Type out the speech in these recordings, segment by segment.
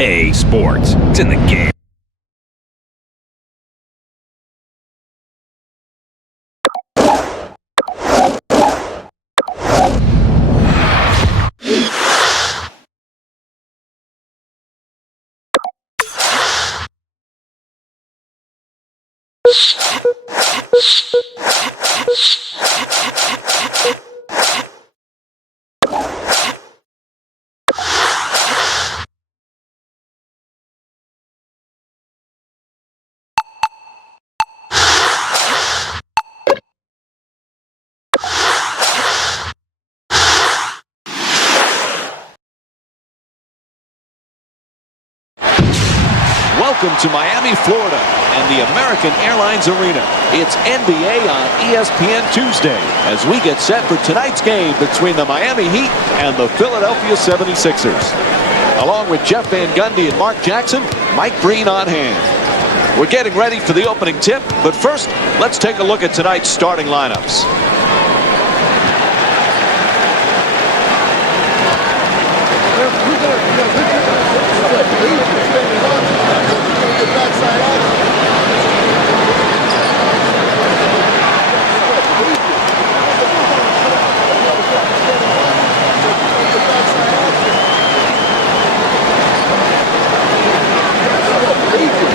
EA Sports. It's in the game. Welcome to Miami, Florida, and the American Airlines Arena. It's NBA on ESPN Tuesday as we get set for tonight's game between the Miami Heat and the Philadelphia 76ers. Along with Jeff Van Gundy and Mark Jackson, Mike Breen on hand. We're getting ready for the opening tip, but first, let's take a look at tonight's starting lineups.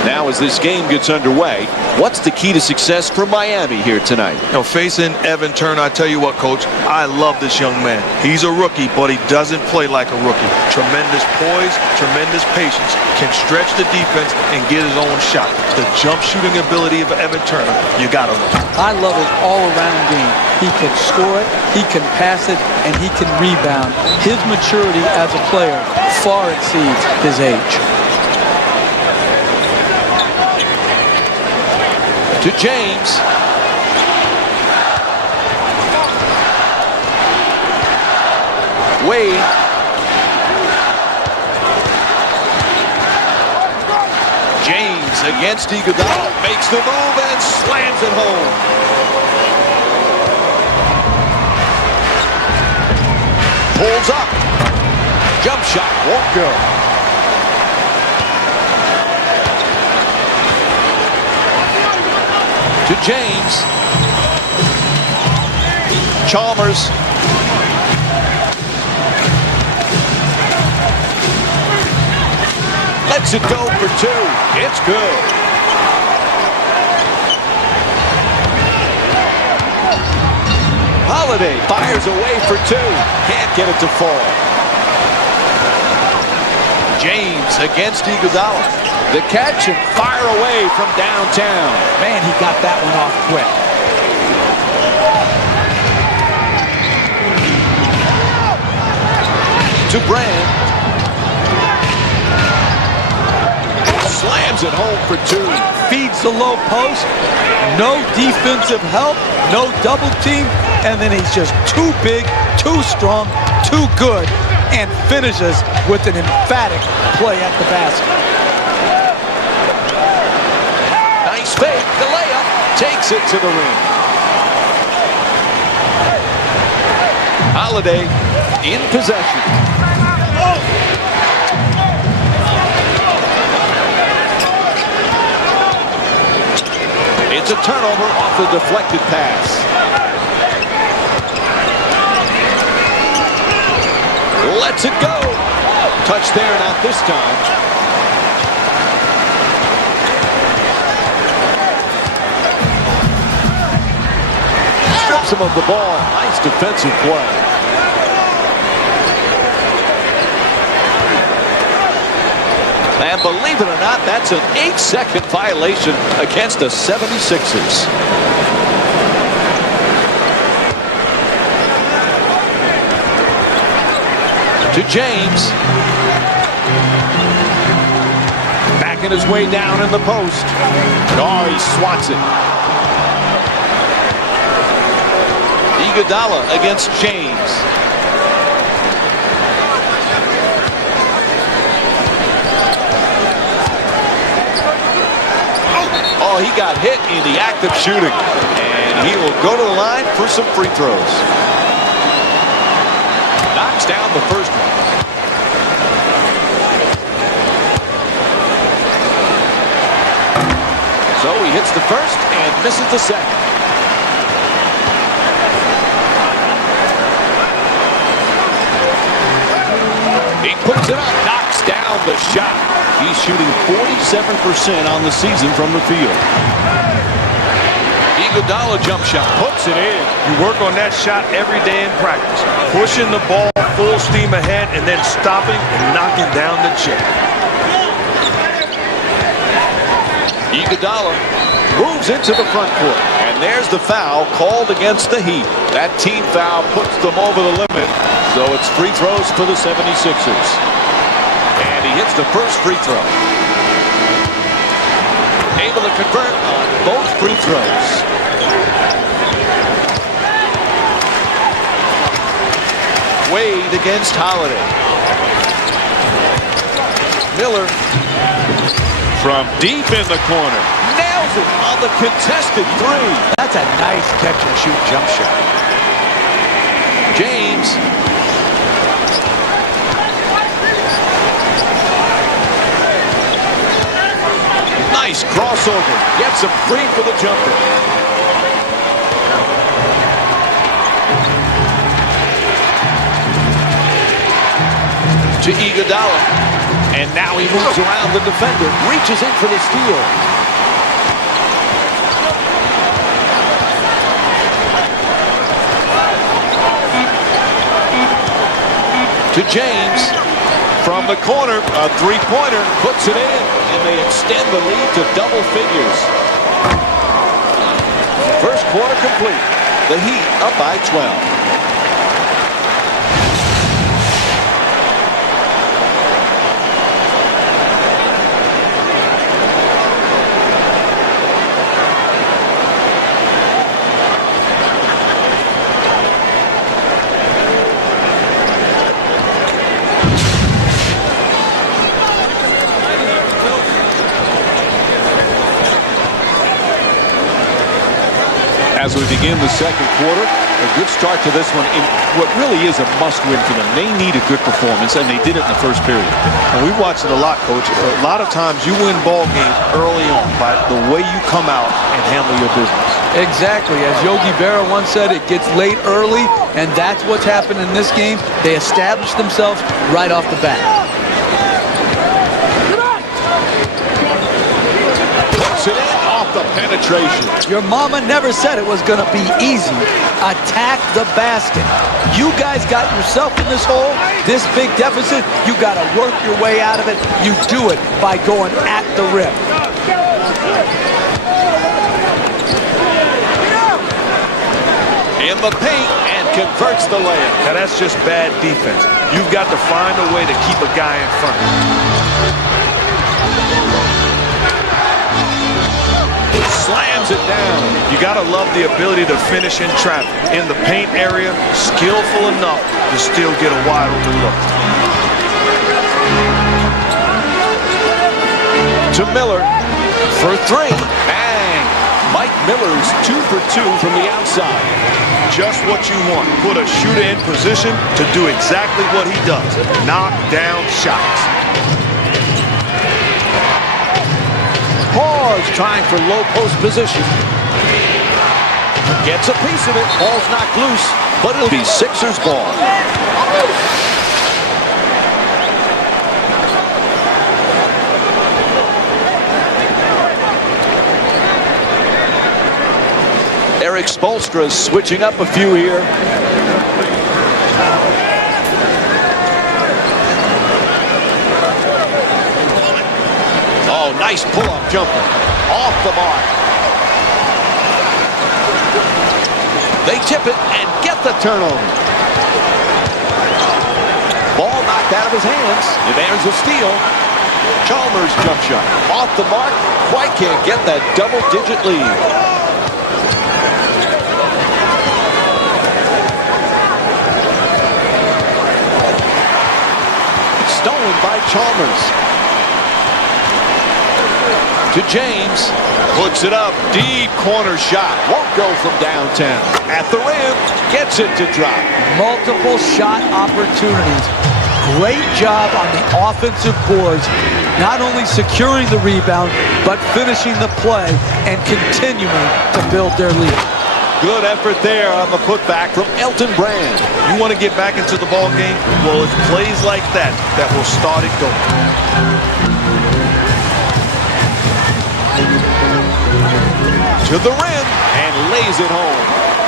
Now, as this game gets underway, what's the key to success for Miami here tonight? You know, facing Evan Turner, I tell you what, Coach, I love this young man. He's a rookie, but he doesn't play like a rookie. Tremendous poise, tremendous patience, can stretch the defense and get his own shot. The jump shooting ability of Evan Turner, you gotta love. I love his all-around game. He can score it, he can pass it, and he can rebound. His maturity as a player far exceeds his age. To James. Wade. James against Gigabyte. Makes the move and slams it home. Pulls up. Jump shot won't go. To James. Chalmers. Lets it go for two. It's good. Holiday fires away for two. Can't get it to fall. James against Iguodala. The catch and fire away from downtown. Man, he got that one off quick. To Brand. Slams it home for two. Feeds the low post. No defensive help. No double team. And then he's just too big, too strong, too good. And finishes with an emphatic play at the basket. Nice fake, the layup, takes it to the ring. Holiday in possession. It's a turnover off the deflected pass. Lets it go. Touch there, not this time. Strips him of the ball. Nice defensive play. And believe it or not, that's an 8-second violation against the 76ers. To James. Backing his way down in the post. Oh, he swats it. Iguodala against James. Oh, he got hit in the act of shooting. And he will go to the line for some free throws. Knocks down the first one. Hits the first and misses the second. He puts it up, knocks down the shot. He's shooting 47% on the season from the field. Iguodala jump shot, puts it in. You work on that shot every day in practice. Pushing the ball full steam ahead and then stopping and knocking down the chip. Iguodala moves into the front court. And there's the foul called against the Heat. That team foul puts them over the limit. So it's free throws for the 76ers. And he hits the first free throw. Able to convert on both free throws. Wade against Holiday. Miller from deep in the corner. Nails it on the contested three. That's a nice catch and shoot jump shot. James. Nice crossover. Gets him free for the jumper. To Iguodala. And now he moves around the defender. Reaches in for the steal. To James. From the corner, a three-pointer. Puts it in. And they extend the lead to double figures. First quarter complete. The Heat up by 12. As we begin the second quarter, a good start to this one in what really is a must-win for them. They need a good performance, and they did it in the first period. And we've watched it a lot, Coach. A lot of times you win ball games early on by the way you come out and handle your business. Exactly. As Yogi Berra once said, it gets late early, and that's what's happened in this game. They established themselves right off the bat. Puts it in off the penetration. Your mama never said it was going to be easy. Attack the basket. You guys got yourself in this hole, this big deficit. You got to work your way out of it. You do it by going at the rim. In the paint and converts the layup. Now that's just bad defense. You've got to find a way to keep a guy in front. Slams it down. You got to love the ability to finish in traffic. In the paint area, skillful enough to still get a wide open look. To Miller for three. Bang! Mike Miller's 2 for 2 from the outside. Just what you want. Put a shooter in position to do exactly what he does. Knock down shots. Pause, trying for low post position. Gets a piece of it. Ball's knocked loose, but it'll be Sixers ball. Eric Spoelstra switching up a few here. Oh, nice pull-up jumper. Off the mark. They tip it and get the turnover. Ball knocked out of his hands. And there's a steal. Chalmers jump shot. Off the mark. Quite can't get that double-digit lead. Stolen by Chalmers. To James. Puts it up. Deep corner shot. Won't go from downtown. At the rim. Gets it to drop. Multiple shot opportunities. Great job on the offensive boards, not only securing the rebound, but finishing the play and continuing to build their lead. Good effort there on the putback from Elton Brand. You want to get back into the ball game? Well, it's plays like that that will start it going. To the rim and lays it home.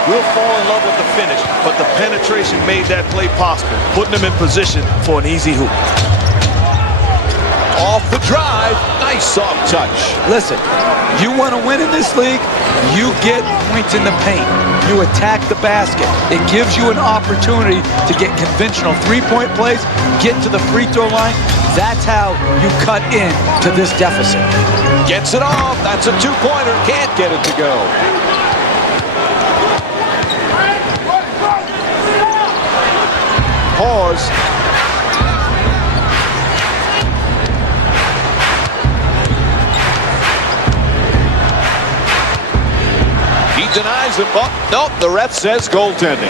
We'll fall in love with the finish, but the penetration made that play possible, putting them in position for an easy hoop. Off the drive, nice soft touch. Listen, you want to win in this league, you get points in the paint. You attack the basket. It gives you an opportunity to get conventional three-point plays, get to the free throw line. That's how you cut in to this deficit. Gets it off. That's a two-pointer. Can't get it to go. Pause. He denies him. Oh, nope, the ref says goaltending.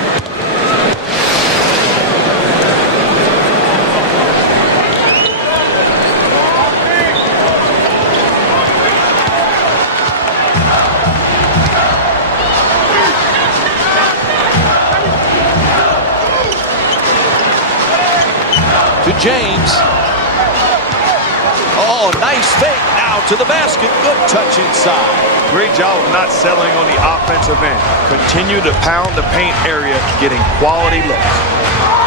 To James. Oh, nice fake now to the basket. Good touch inside. Great job of not settling on the offensive end. Continue to pound the paint area, getting quality looks.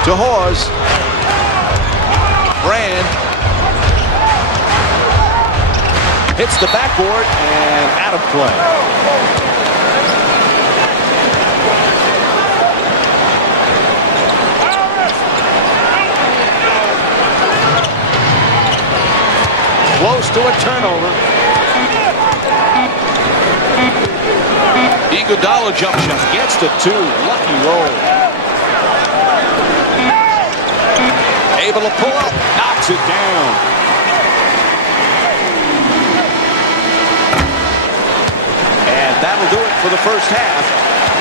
To Hawes. Brand. Hits the backboard and out of play. Close to a turnover. Iguodala jump shot gets to two. Lucky roll. Able to pull up. Knocks it down. And that'll do it for the first half.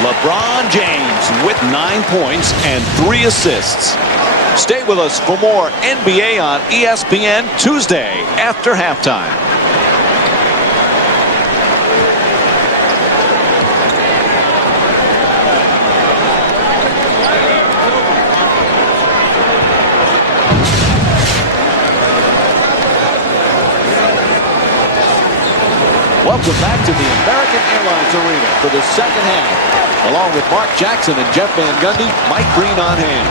LeBron James with 9 points and 3 assists. Stay with us for more NBA on ESPN Tuesday after halftime. Welcome back to the American Airlines Arena for the second half. Along with Mark Jackson and Jeff Van Gundy, Mike Green on hand.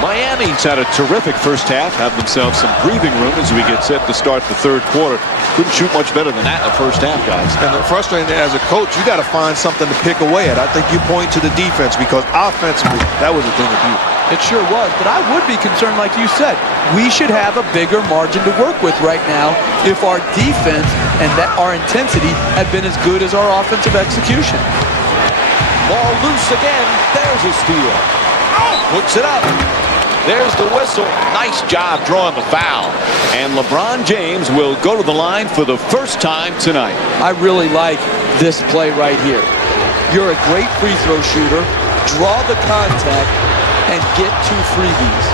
Miami's had a terrific first half, have themselves some breathing room as we get set to start the third quarter. Couldn't shoot much better than that in the first half, guys. And frustrating as a coach, you got to find something to pick away at. I think you point to the defense because offensively, that was a thing of beauty. It sure was, but I would be concerned, like you said. We should have a bigger margin to work with right now if our defense and our intensity had been as good as our offensive execution. Ball loose again. There's a steal. Puts it up. There's the whistle. Nice job drawing the foul. And LeBron James will go to the line for the first time tonight. I really like this play right here. You're a great free throw shooter. Draw the contact and get 2 freebies.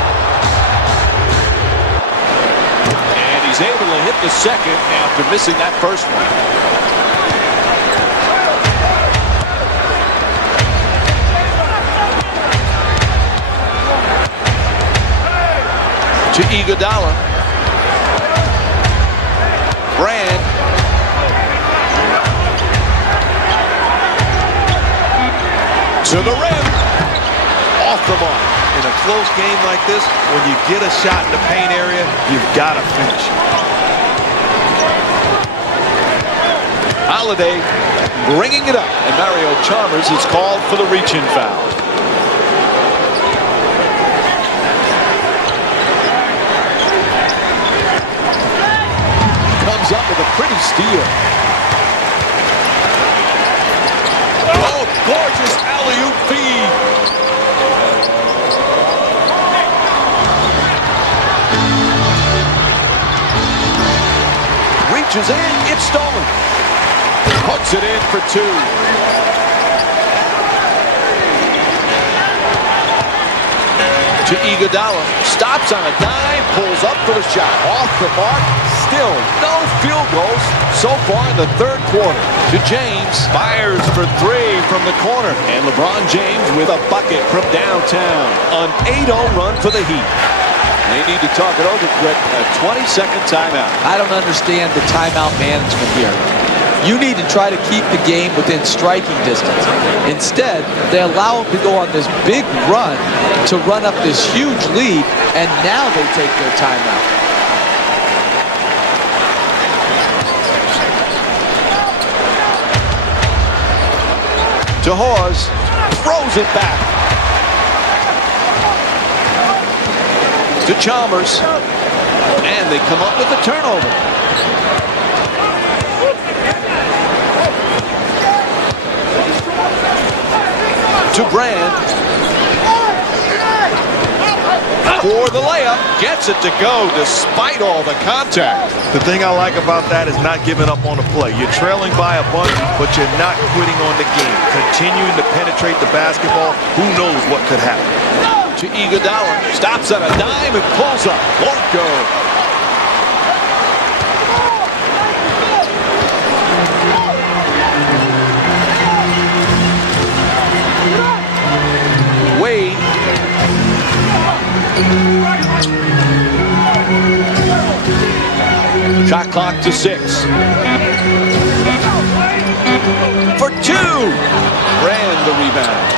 And he's able to hit the second after missing that first one. To Iguodala. Brand. To the rim. Off the mark. In a close game like this, when you get a shot in the paint area, you've got to finish. Holiday bringing it up. And Mario Chalmers is called for the reach-in foul. Up with a pretty steal. Oh, gorgeous alley-oop feed. Reaches in, it's stolen. Puts it in for 2. To To Iguodala, stops on a dime, pulls up for the shot. Off the mark, still no field goals so far in the third quarter. To James, fires for three from the corner. And LeBron James with a bucket from downtown. An 8-0 run for the Heat. They need to talk it over quick. A 20-second timeout. I don't understand the timeout management here. You need to try to keep the game within striking distance. Instead, they allow them to go on this big run to run up this huge lead, and now they take their timeout. To Hawes, throws it back. To Chalmers, and they come up with the turnover. To Brand. For the layup, gets it to go despite all the contact. The thing I like about that is not giving up on the play. You're trailing by a bunch, but you're not quitting on the game. Continuing to penetrate the basketball, who knows what could happen. To Iguodala, stops on a dime and pulls up, won't go. Wade. Shot clock to 6. For 2. Brand the rebound.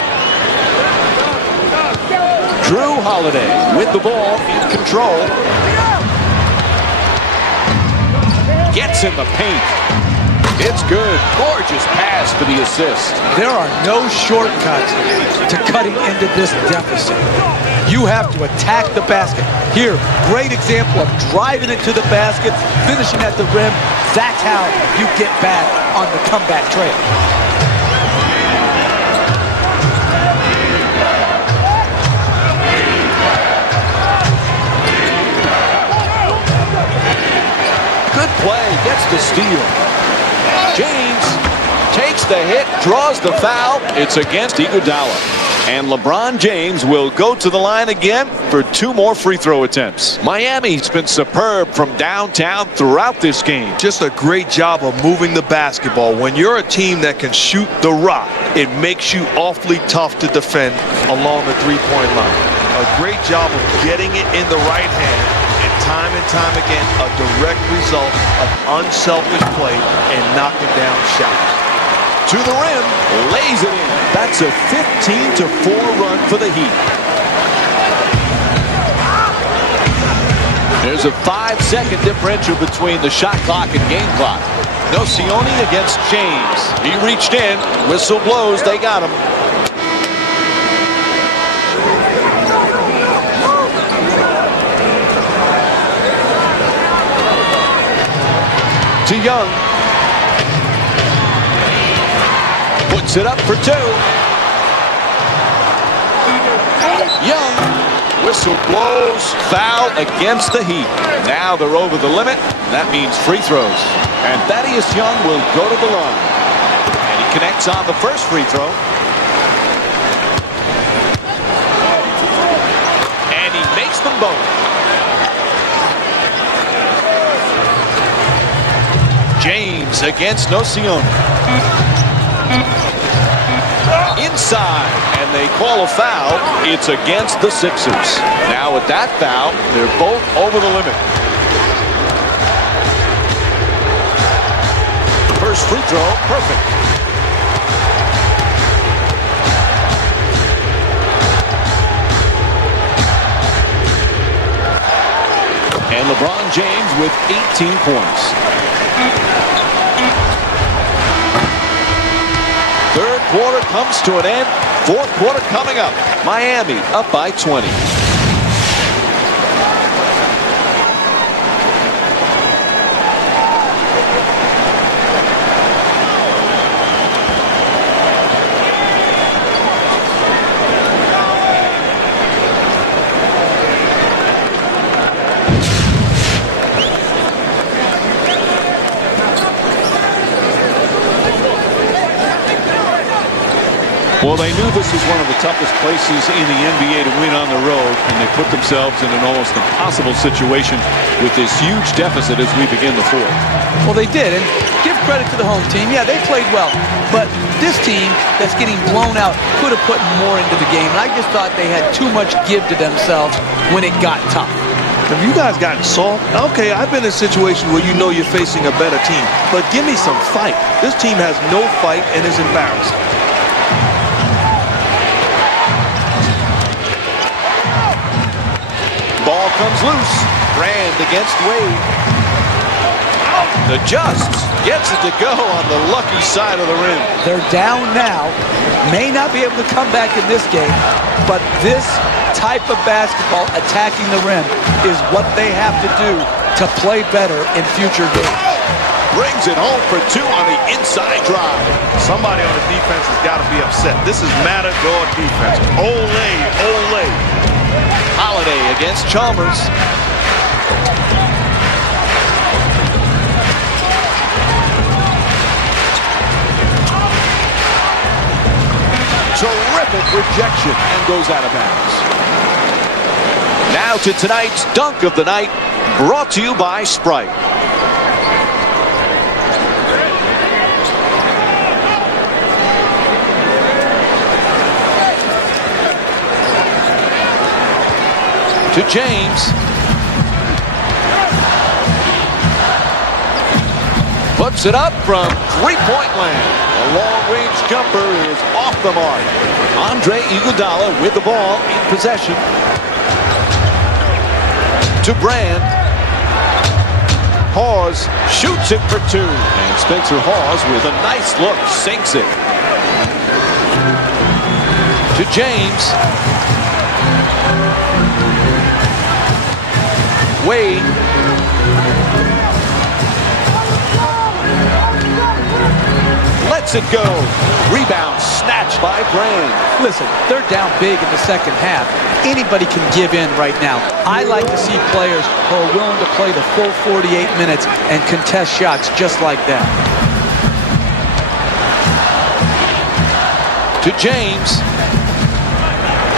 Drew Holiday with the ball in control. Gets in the paint. It's good. Gorgeous pass for the assist. There are no shortcuts to cutting into this deficit. You have to attack the basket. Here, great example of driving it to the basket, finishing at the rim. That's how you get back on the comeback trail. Good play, gets the steal. James takes the hit, draws the foul. It's against Iguodala. And LeBron James will go to the line again for 2 more free throw attempts. Miami's been superb from downtown throughout this game. Just a great job of moving the basketball. When you're a team that can shoot the rock, it makes you awfully tough to defend along the three-point line. A great job of getting it in the right hand. And time again, a direct result of unselfish play and knocking down shots. To the rim, lays it in. That's a 15-4 run for the Heat. There's a 5-second differential between the shot clock and game clock. Nocioni against James. He reached in, whistle blows, they got him. To Young. Puts it up for 2. Young. Whistle blows. Foul against the Heat. Now they're over the limit. That means free throws. And Thaddeus Young will go to the line. And he connects on the first free throw. And he makes them both. James against Nocioni. Inside, and they call a foul. It's against the Sixers. Now with that foul, they're both over the limit. First free throw, perfect. And LeBron James with 18 points. Third quarter comes to an end. Fourth quarter coming up. Miami up by 20. Well, they knew this was one of the toughest places in the NBA to win on the road, and they put themselves in an almost impossible situation with this huge deficit as we begin the fourth. Well, they did, and give credit to the home team. Yeah, they played well, but this team that's getting blown out could have put more into the game, and I just thought they had too much give to themselves when it got tough. Have you guys gotten soft? Okay, I've been in situations where you know you're facing a better team, but give me some fight. This team has no fight and is embarrassed. Ball comes loose. Brand against Wade. Adjusts. Gets it to go on the lucky side of the rim. They're down now. May not be able to come back in this game, but this type of basketball, attacking the rim, is what they have to do to play better in future games. Brings it home for two on the inside drive. Somebody on the defense has got to be upset. This is Matador defense. Ole, ole. Holiday against Chalmers. Terrific rejection and goes out of bounds. Now to tonight's dunk of the night, brought to you by Sprite. To James. Puts it up from three-point land. A long-range jumper is off the mark. Andre Iguodala with the ball in possession. To Brand. Hawes shoots it for two. And Spencer Hawes with a nice look sinks it. To James. Wade. Lets it go. Rebound snatched by Brand. Listen, they're down big in the second half. Anybody can give in right now. I like to see players who are willing to play the full 48 minutes and contest shots just like that. To James.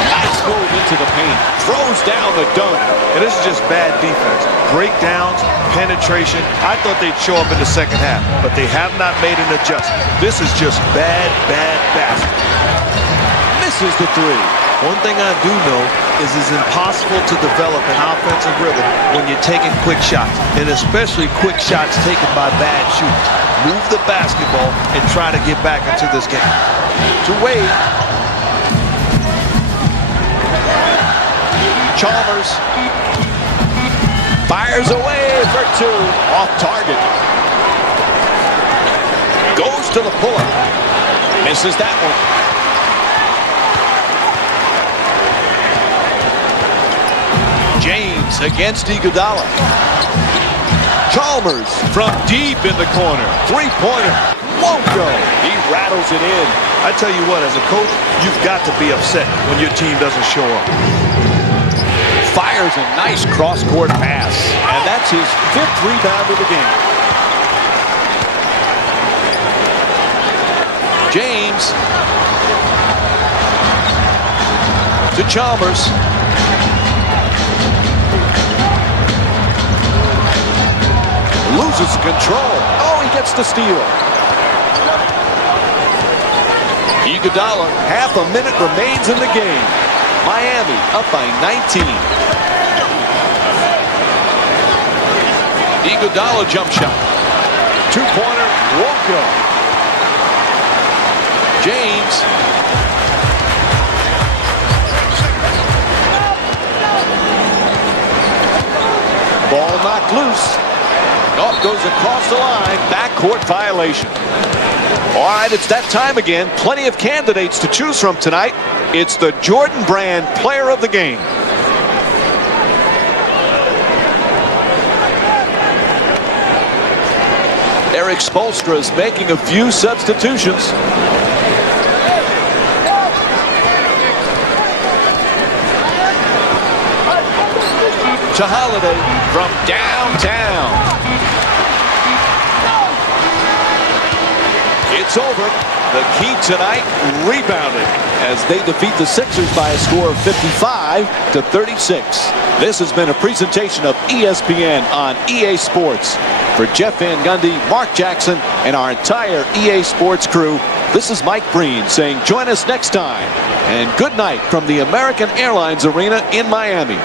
Nice move into the paint. Throws down the dunk. And this is just bad defense. Breakdowns, penetration. I thought they'd show up in the second half, but they have not made an adjustment. This is just bad, bad basketball. Misses the three. One thing I do know is it's impossible to develop an offensive rhythm when you're taking quick shots, and especially quick shots taken by bad shooters. Move the basketball and try to get back into this game. To Wade. Chalmers fires away for two. Off target. Goes to the pull-up. Misses that one. James against Iguodala. Chalmers from deep in the corner. Three-pointer. Won't go. He rattles it in. I tell you what, as a coach, you've got to be upset when your team doesn't show up. Fires a nice cross-court pass, and that's his fifth rebound of the game. James to Chalmers. Loses control. Oh, he gets the steal. Iguodala, half a minute remains in the game. Miami up by 19. Iguodala jump shot. Two-pointer, won't go. James. Ball knocked loose. Off goes across the line. Backcourt violation. All right, it's that time again. Plenty of candidates to choose from tonight. It's the Jordan Brand Player of the Game. Eric Spoelstra's making a few substitutions. To Holiday from downtown. It's over. The key tonight, rebounding as they defeat the Sixers by a score of 55-36. This has been a presentation of ESPN on EA Sports. For Jeff Van Gundy, Mark Jackson, and our entire EA Sports crew, this is Mike Breen saying join us next time. And good night from the American Airlines Arena in Miami.